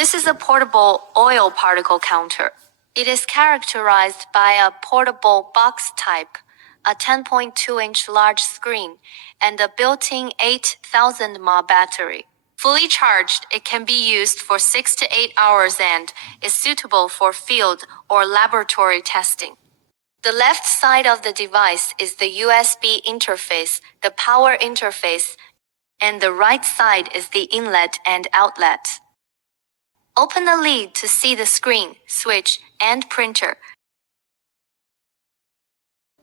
This is a portable oil particle counter. It is characterized by a portable box type, a 10.2-inch large screen, and a built-in 8,000 mAh battery. Fully charged, it can be used for 6 to 8 hours and is suitable for field or laboratory testing. The left side of the device is the USB interface, the power interface, and the right side is the inlet and outlet. Open the lid to see the screen, switch, and printer.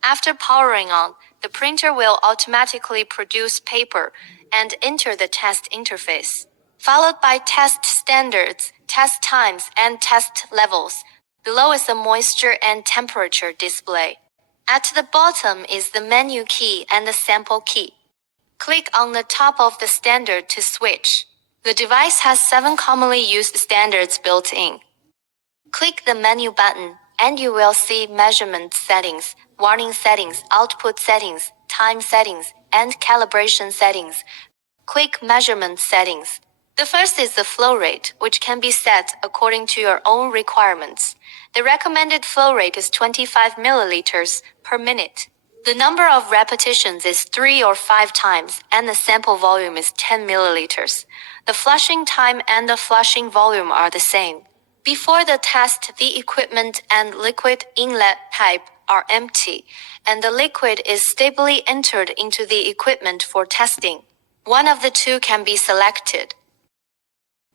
After powering on, the printer will automatically produce paper and enter the test interface, followed by test standards, test times, and test levels. Below is the moisture and temperature display. At the bottom is the menu key and the sample key. Click on the top of the standard to switch. The device has 7 commonly used standards built in. Click the menu button, and you will see measurement settings, warning settings, output settings, time settings, and calibration settings. Click measurement settings. The first is the flow rate, which can be set according to your own requirements. The recommended flow rate is 25 milliliters per minute. The number of repetitions is 3 or 5 times, and the sample volume is 10 milliliters. The flushing time and the flushing volume are the same. Before the test, the equipment and liquid inlet pipe are empty, and the liquid is stably entered into the equipment for testing. One of the two can be selected.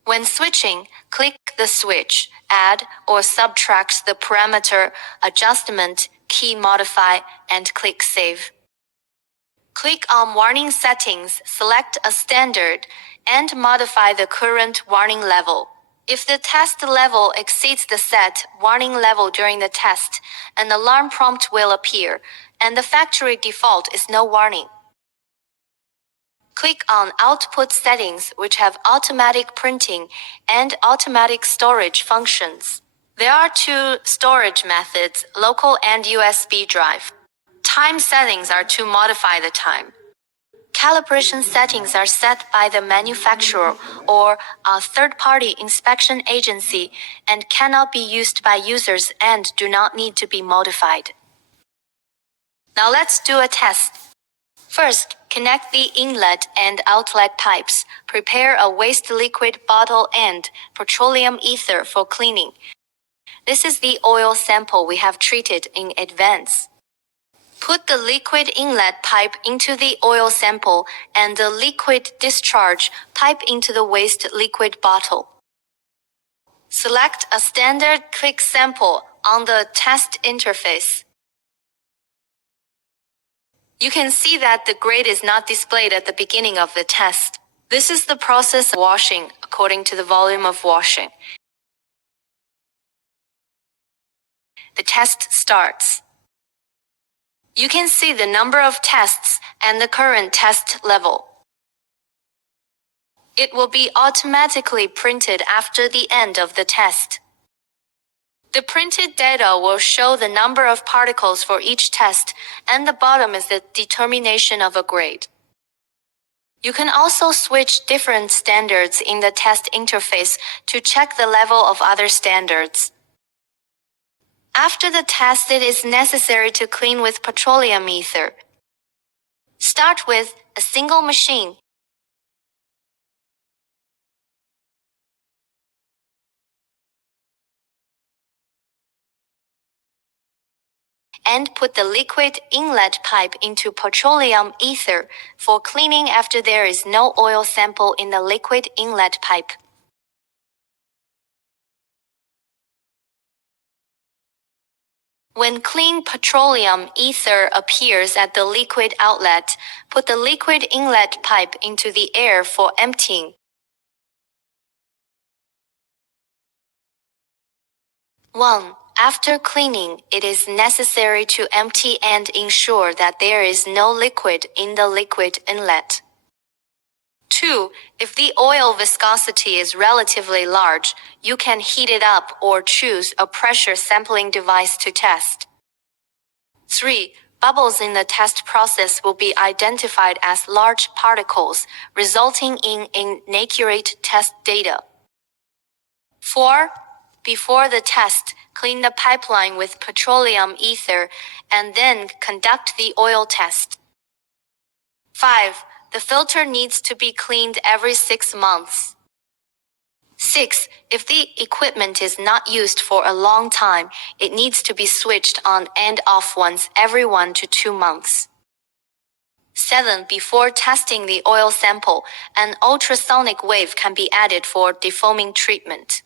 When switching, click the switch, add or subtract the parameter, adjustment, key modify, and click save. Click on warning settings, select a standard, and modify the current warning level. If the test level exceeds the set warning level during the test, an alarm prompt will appear, and the factory default is no warning. Click on Output Settings, which have automatic printing and automatic storage functions. There are 2 storage methods, local and USB drive. Time settings are to modify the time. Calibration settings are set by the manufacturer or a third-party inspection agency and cannot be used by users and do not need to be modified. Now let's do a test. First, connect the inlet and outlet pipes. Prepare a waste liquid bottle and petroleum ether for cleaning. This is the oil sample we have treated in advance. Put the liquid inlet pipe into the oil sample and the liquid discharge pipe into the waste liquid bottle. Select a standard quick sample on the test interface. You can see that the grade is not displayed at the beginning of the test. This is the process of washing according to the volume of washing. The test starts. You can see the number of tests and the current test level. It will be automatically printed after the end of the test. The printed data will show the number of particles for each test, and the bottom is the determination of a grade. You can also switch different standards in the test interface to check the level of other standards. After the test, it is necessary to clean with petroleum ether. Start with a single machine. And put the liquid inlet pipe into petroleum ether for cleaning after there is no oil sample in the liquid inlet pipe. When clean petroleum ether appears at the liquid outlet, put the liquid inlet pipe into the air for emptying. 1. After cleaning, it is necessary to empty and ensure that there is no liquid in the liquid inlet. 2. If the oil viscosity is relatively large, you can heat it up or choose a pressure sampling device to test. 3. Bubbles in the test process will be identified as large particles, resulting in inaccurate test data. 4. Before the test, clean the pipeline with petroleum ether and then conduct the oil test. 5. The filter needs to be cleaned every 6 months. 6. If the equipment is not used for a long time, it needs to be switched on and off once every 1 to 2 months. 7. Before testing the oil sample, an ultrasonic wave can be added for defoaming treatment.